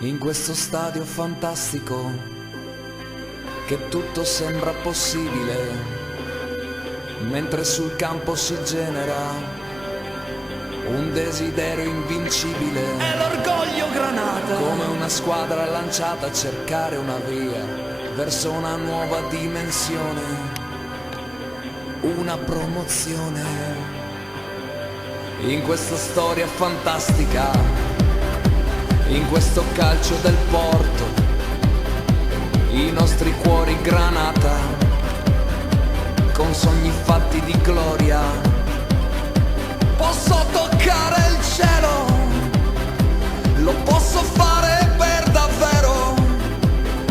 In questo stadio fantastico che tutto sembra possibile, mentre sul campo si genera un desiderio invincibile. È l'orgoglio Granata, come una squadra lanciata a cercare una via verso una nuova dimensione, una promozione. In questa storia fantastica, in questo calcio del Porto, i nostri cuori Granata, con sogni fatti di gloria. Posso toccare il cielo, lo posso fare per davvero.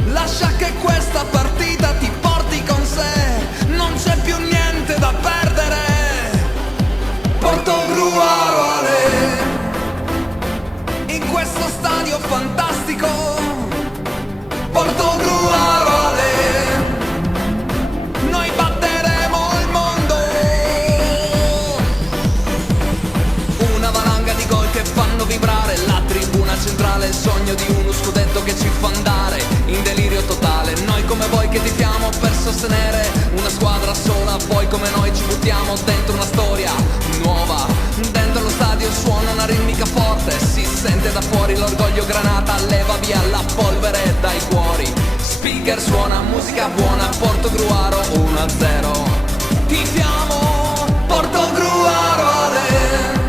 Lascia che questa partita ti porti con sé, non c'è più niente da perdere. Portogruaro Ale, in questo stadio fantastico, Portogruaro Ale, noi batteremo il mondo. Una valanga di gol che fanno vibrare la tribuna centrale, il sogno di uno scudetto che ci fa andare in delirio totale. Noi come voi che tifiamo per sostenere una squadra sola, poi come noi ci buttiamo dentro una storia nuova. Dentro lo stadio suona una ritmica forte, si sente da fuori l'orgoglio Granata, leva via la polvere dai cuori. Speaker suona musica buona, Portogruaro 1-0. Tifiamo Portogruaro Ale.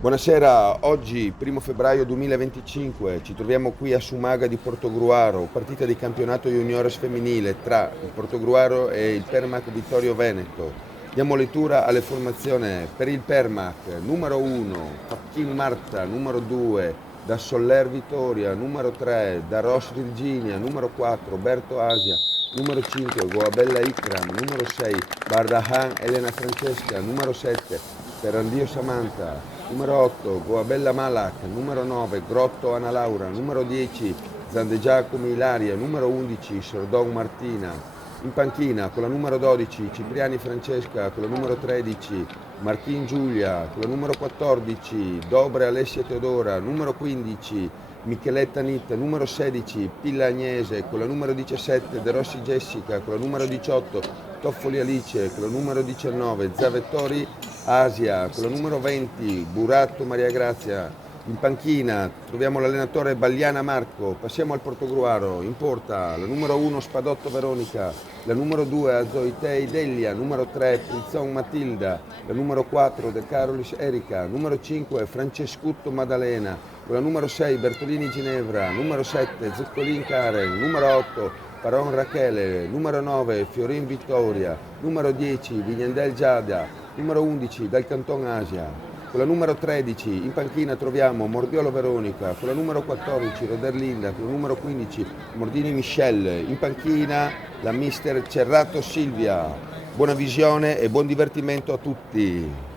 Buonasera, oggi 1 febbraio 2025 ci troviamo qui a Sumaga di Portogruaro, partita di campionato juniores femminile tra il Portogruaro e il Permac Vittorio Veneto. Diamo lettura alle formazioni. Per il Permac, numero 1, Facchin Marta, numero 2, da Soller Vittoria, numero 3, da Ros Virginia, numero 4, Berto Asia, numero 5, Goabella Ikram, numero 6, Bardahan Elena Francesca, numero 7, Perandio Samantha, numero 8, Goabella Malak, numero 9, Grotto Ana Laura, numero 10, Zandegiacomo Ilaria, numero 11, Sordon Martina. In panchina con la numero 12 Cipriani Francesca, con la numero 13 Martin Giulia, con la numero 14 Dobre Alessia Teodora, numero 15 Micheletta Nitta, numero 16 Pilla Agnese, con la numero 17 De Rossi Jessica, con la numero 18 Toffoli Alice, con la numero 19 Zavettori Asia, con la numero 20 Buratto Maria Grazia. In panchina troviamo l'allenatore Bagliana Marco. Passiamo al Portogruaro. In porta la numero 1 Spadotto Veronica, la numero 2 Azoitei Delia, numero 3 Prizzon Matilda, la numero 4 De Carolis Erika, numero 5 Francescutto Maddalena, con la numero 6 Bertolini Ginevra, numero 7 Zeccolin Karen, numero 8 Paron Rachele, numero 9 Fiorin Vittoria, numero 10 Vignandel Giada, numero 11 Dal Canton Asia. Con la numero 13 in panchina troviamo Morbiolo Veronica, con la numero 14 Roderlinda, con la numero 15 Mordini Michelle. In panchina la mister Cerrato Silvia. Buona visione e buon divertimento a tutti.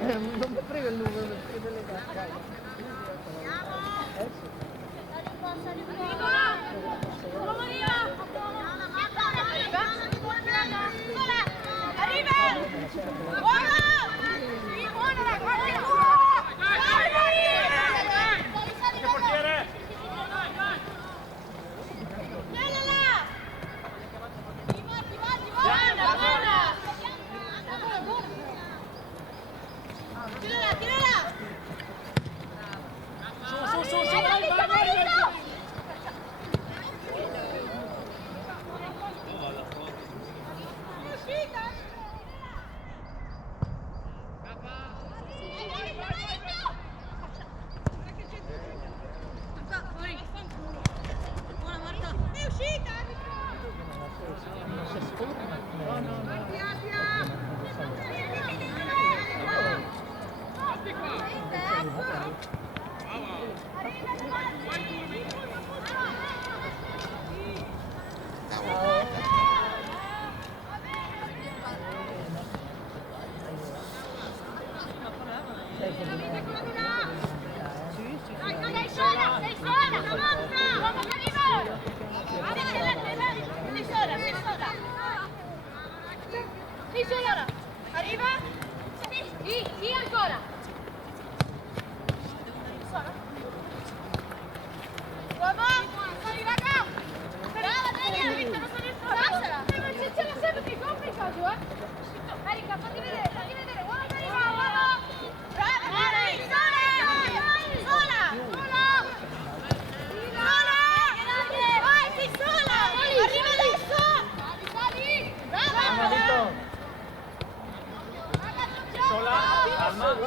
Non prego il numero, prego le carte.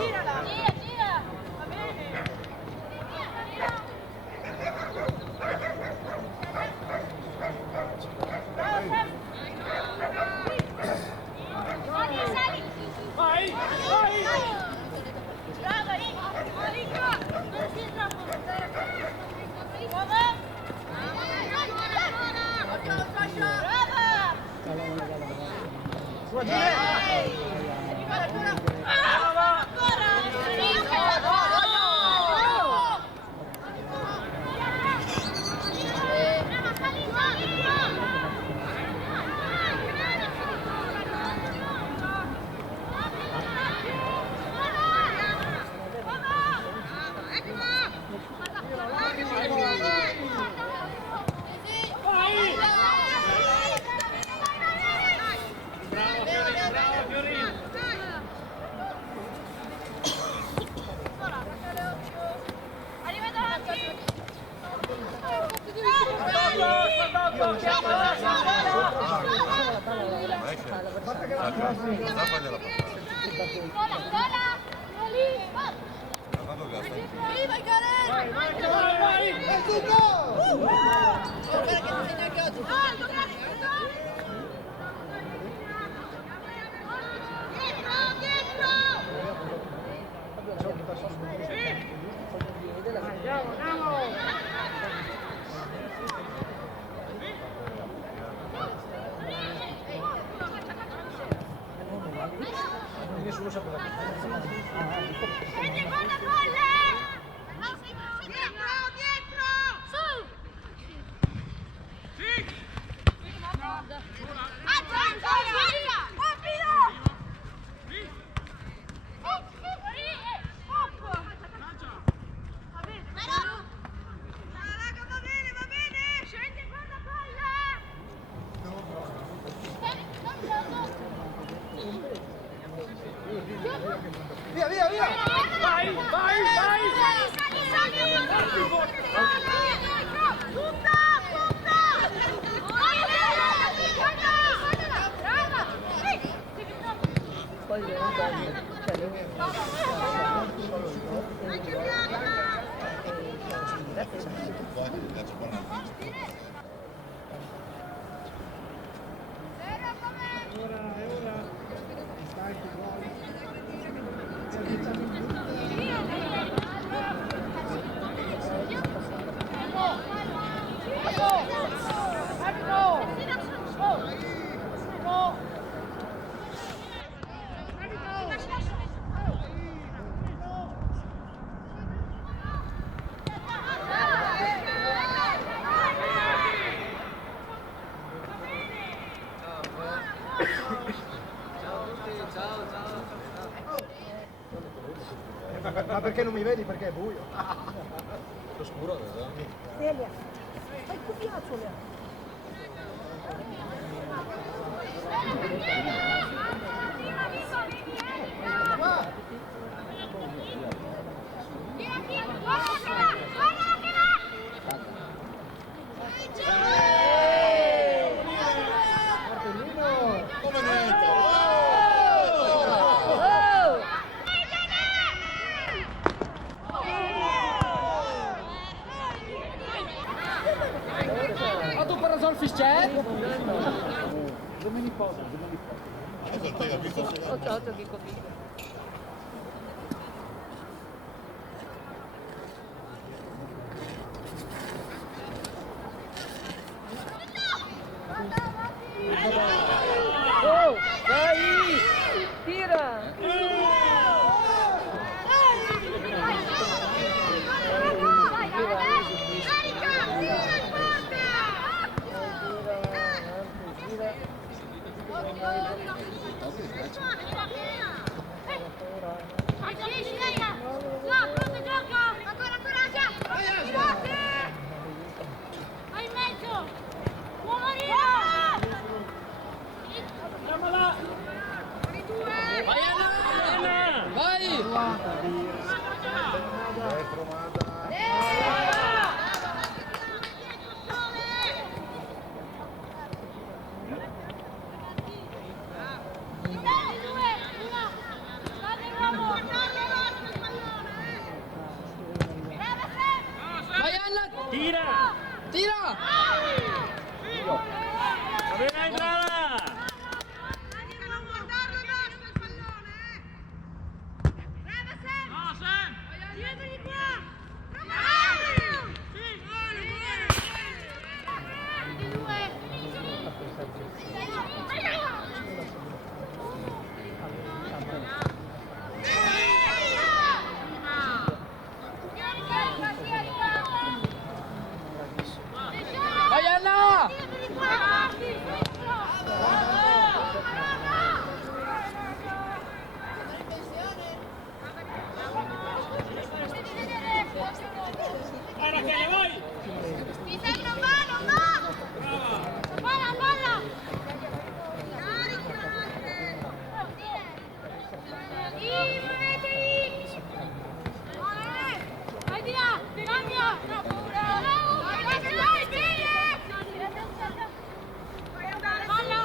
Girala! Gira, gira! Va bene! Bravo, Sam! Sali, sali! Vai! Vai! Brava, Enrico! Non si troppo! Brava! Nessuno sapeva. Prendi, guarda, colle! Dietro, dietro! Su! Sì! Avanza, avanza! Rapido! Va bene, raga, va bene! Scendi, guarda, colle! Via, via, via! Vai, vai, vai! Sali, sali! Tutta, tutta! Brava! Anche brava! Ma perché non mi vedi? Perché è buio. Lo scuro, Delia, fai il cucchiaio. Ma tu per ragione fiscale? Occhio che convinto. Oh, dai! Tira! Vai in mezzo! Uomo! Vai Anna! Vai! Due, una! Guarda l'uomo! Tira! Tira! Va bene, entrala! Non guardarlo e basta il pallone, Brava Sam! No, Sam! Tienili qua! Bravo! Sì! Buono, Vai Anna! Rachele, vai! Non va! Palla! Muovetevi! Vai di là! Cambia! Dai, bene! Palla!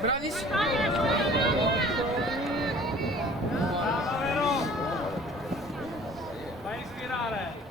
Bravissimo! Vai a ispirare!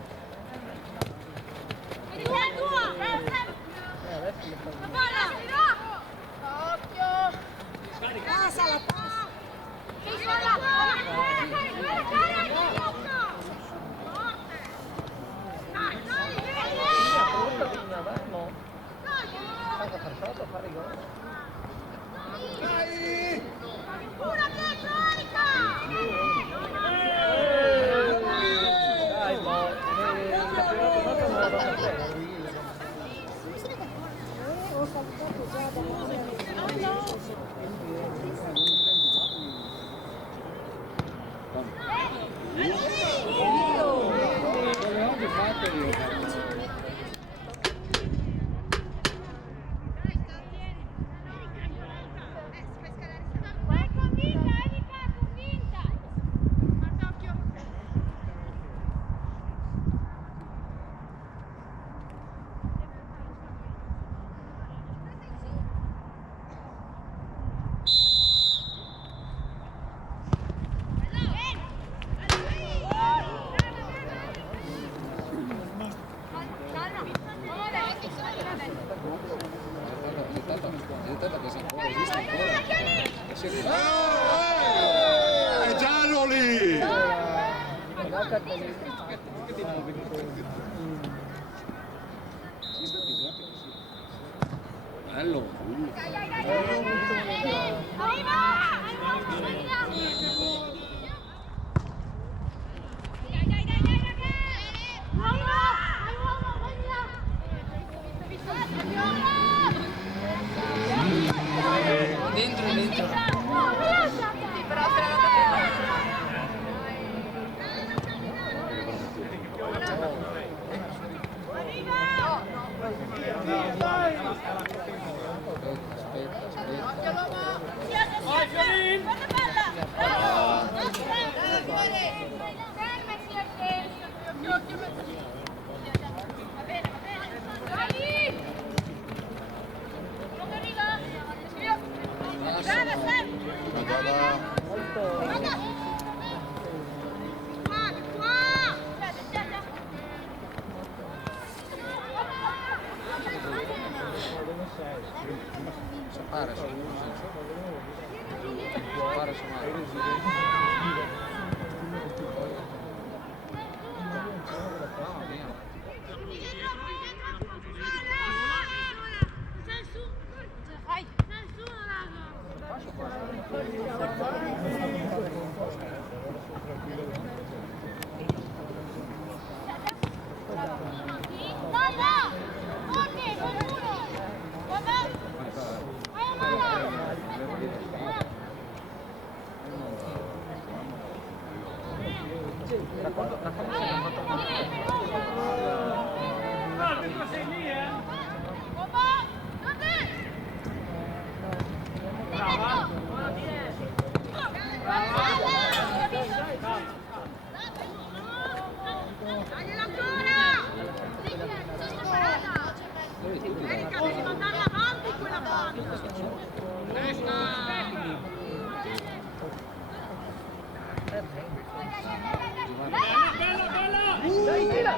Vai convinta, Erika, convinta! Guarda occhio! È giallo lì! Bello! Dentro! Vai, Fiorin! Arbitro sei lì, Brava. Dagliela ancora! Erika, devi mandarla avanti quella palla! Dai, tira!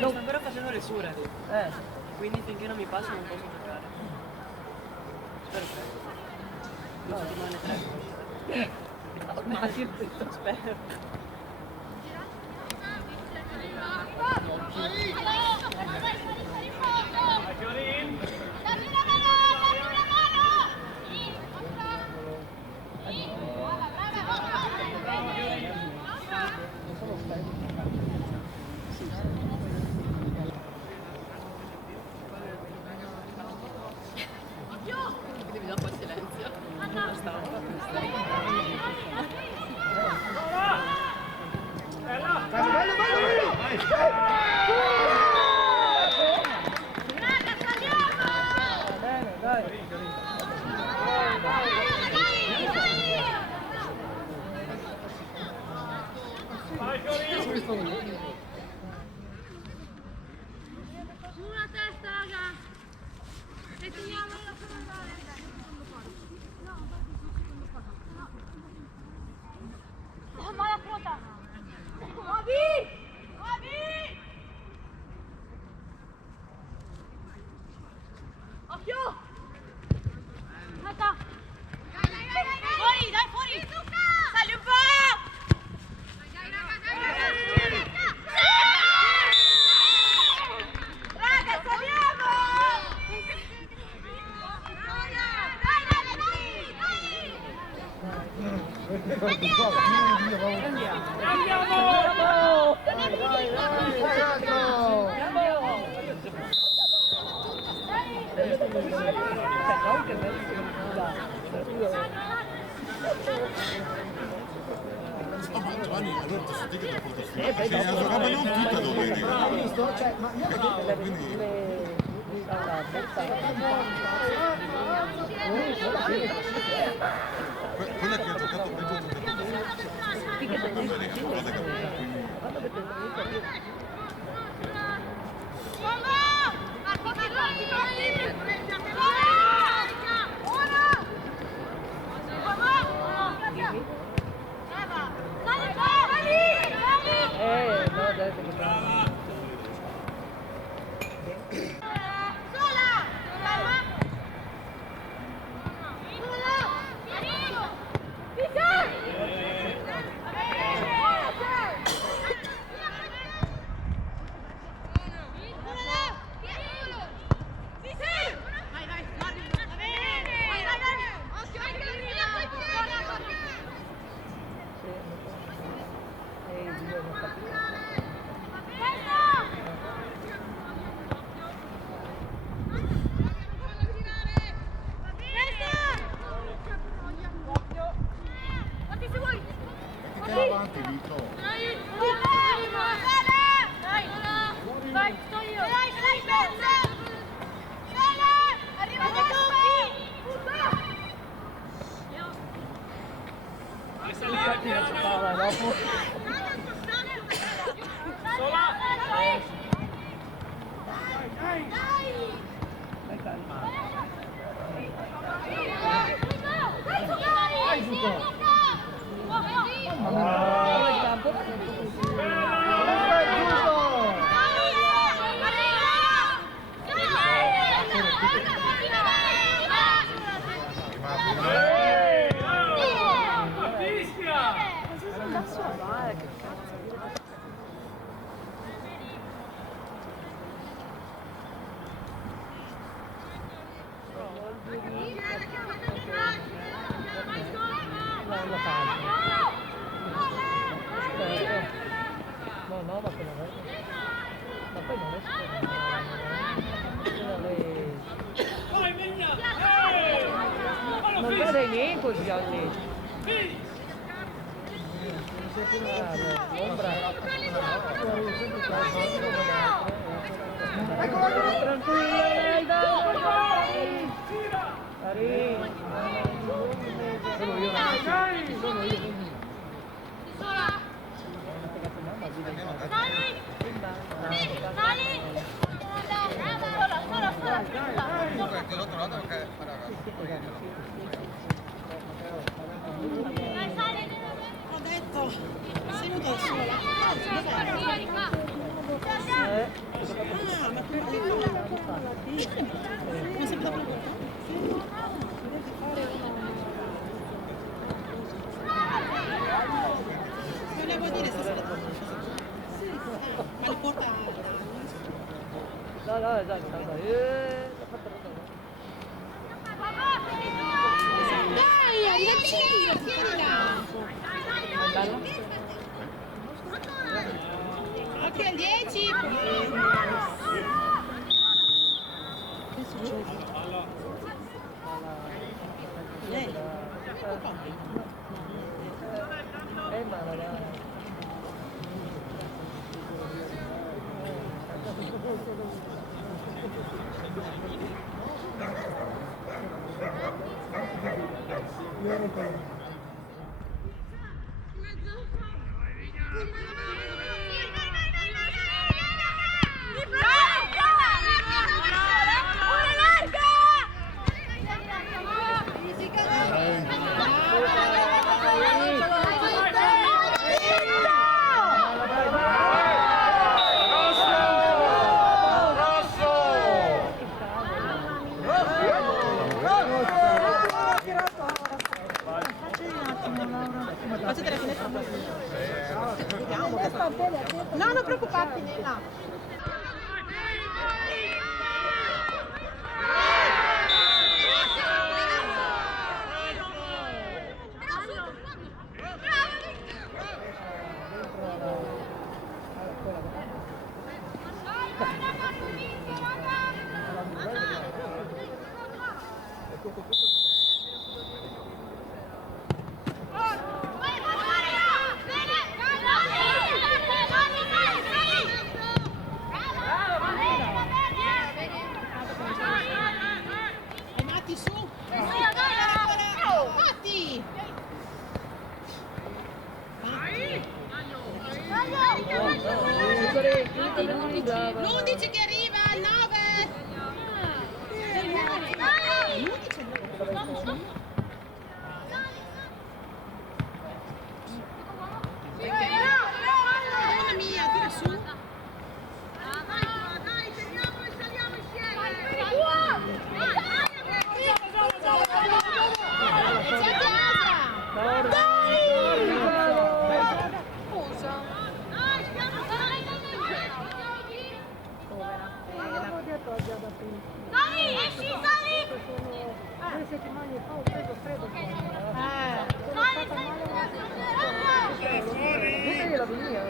No, sto ancora facendo le sure. Quindi finché non mi passa non posso giocare. Perfetto. 2 settimane, 3. Ma spero. Vai Fiorin. Devi dare un po' di silenzio. Bene, dai. Vai Fiorin. Sulla testa, raga! E teniamo la comandare! No, ma la quota! Muovi! Muovi! Occhio! Aspetta! Fuori, dai, fuori! Sali un po'! Raga, saliamo! Giovanni, allora ti senti che ti porta la giocava non tutta domenica. Ho visto? Cioè, ma io non Quindi quella che ha giocato peggio ha giocato No, adesso che brava. dopo. Dai calma. Dove il campo? No, ma che non è. Ma poi non è non vede niente così lì. L'ombra. Tranquilla, dai. Sono io. Ho detto, sei venuto da sola. Ma tu non sei volevo dire stasera. Ma li porta No, esatto. dai, arrivaci! Occhio al 10! Che succede? Lei? Ma ragazzi. Facete la finestra. No, non preoccuparti, Nella. Matti su! Matti! L'11 che arriva, il 9! L'11 Mamma mia, tira su! Dai, teniamo e saliamo insieme! Dai, esci, sali! 2 settimane fa ho preso freddo. Sono stata male. Buttagli la via.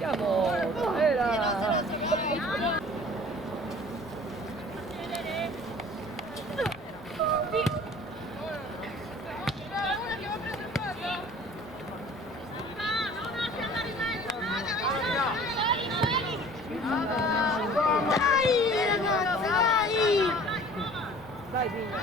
Andiamo! Era! Dai, Vigna.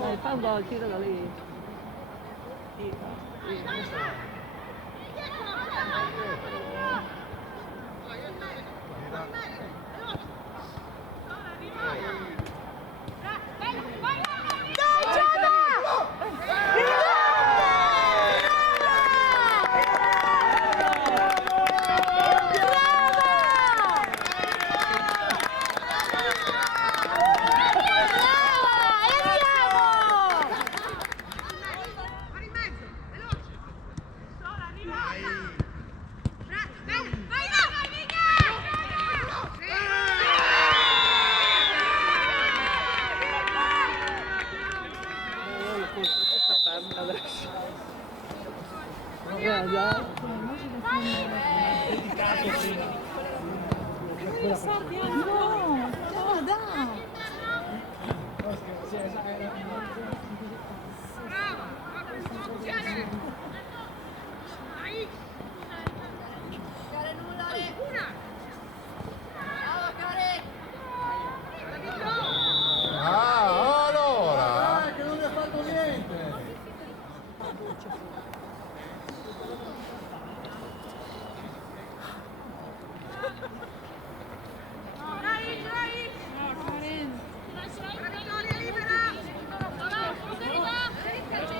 Dai, fa un gol, tira da lì.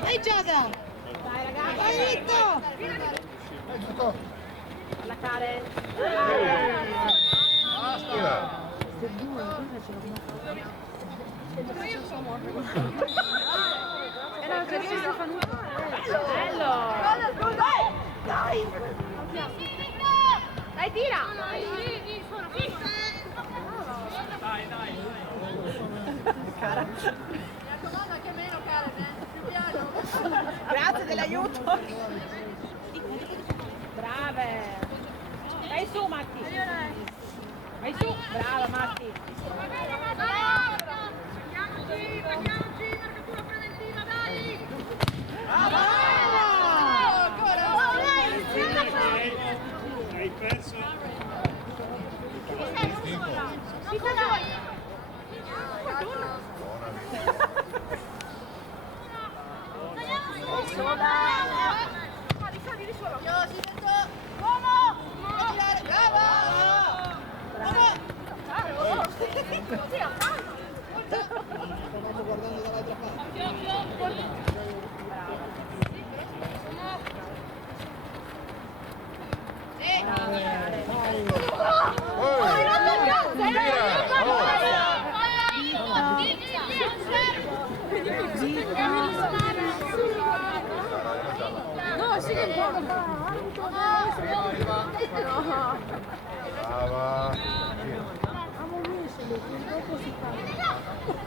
Dai Giada! Dai ragazzi! Vai Vitto! La Karen! Basta! Bello! Dai! Dai, tira! Dai, dai. Cara. Mi raccomando anche meno, Karen, più piano. Grazie dell'aiuto. Brave. Vai su, Matti. Vai su. Brava, Matti. Attacchiamoci, marcatura preventiva, dai. Brava. Ancora. Hai perso. Ci sei. Sola! Risali solo! Io si sento! Uomo! Bravo! Bravo! Bravo! Brava.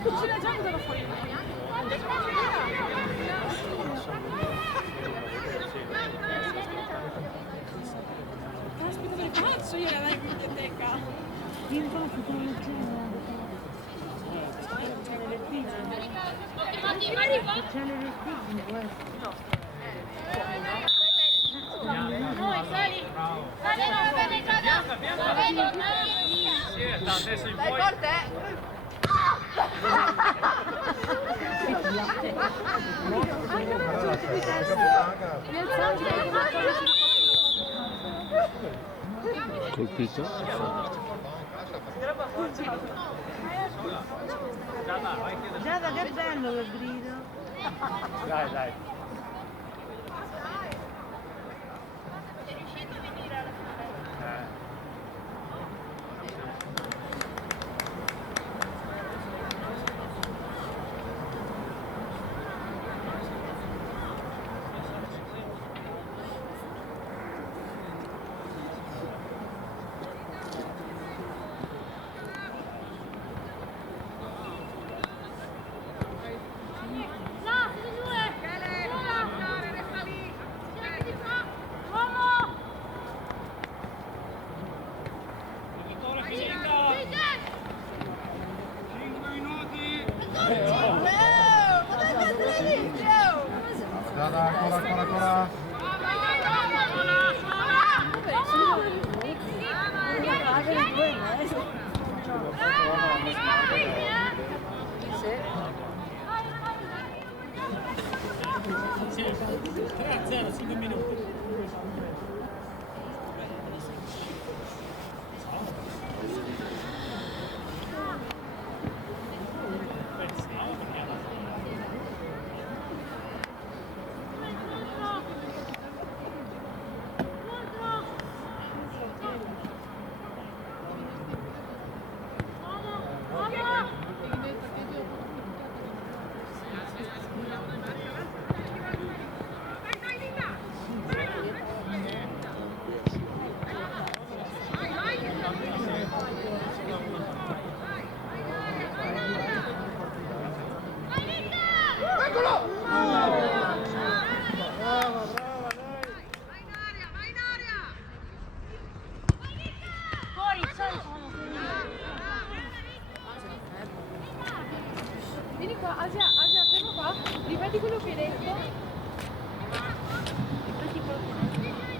Ce l'hai già venuto fuori. Caspita del cazzo, io era in biblioteca. Adesso in Dai, poi forte! Colpito? Giada, che bello che grido. Dai, dai. Sei riuscito a venire alla fine? Ancora. sì, 3-0, 5 minuti. Vieni qua, Asia, ferma qua, ripeti quello che hai detto. Ripeti quello che hai detto.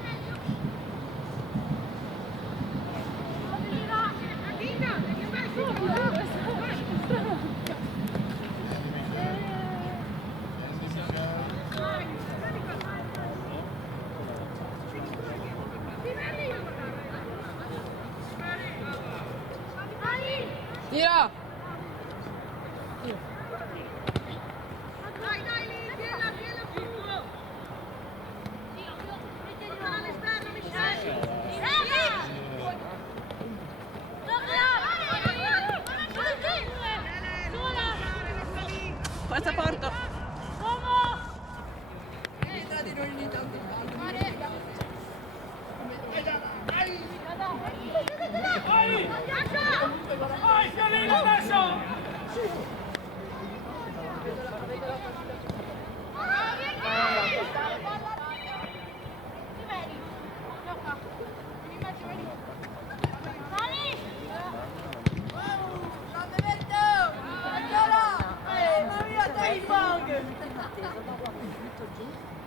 Tira! Dai, lì, tienila più. Portala all'esterno, Michele. Forza Porto! Vai, Fiorino, adesso!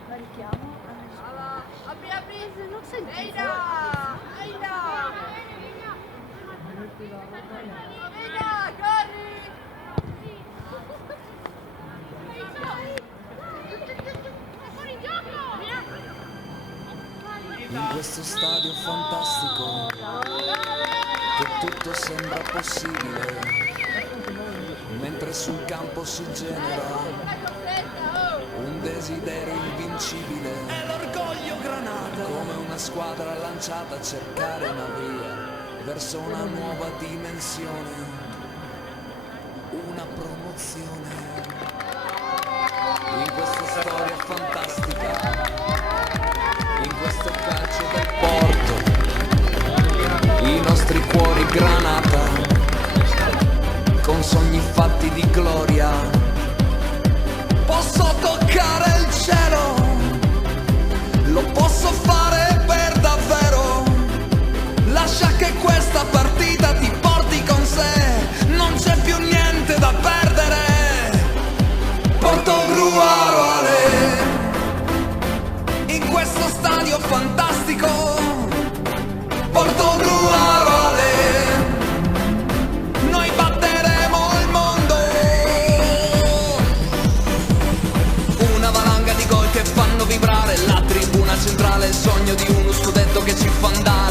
La richiamo. Apri, Non senti. Aida, corri! Fuori gioco! In questo stadio fantastico che tutto sembra possibile, mentre sul campo si genera un desiderio invincibile. È l'orgoglio Granata, come una squadra lanciata a cercare una via verso una nuova dimensione, una promozione. In questa storia fantastica questo calcio del Porto, i nostri cuori granata, con sogni fatti di gloria. Posso toccare il cielo, lo posso fare per davvero. Lascia che questa partita ti porti con sé, non c'è più niente da perdere. Portogruaro Ale, in questo stadio fantastico. Portogruaro Ale, noi batteremo il mondo. Una valanga di gol che fanno vibrare la tribuna centrale, il sogno di uno scudetto che ci fa andare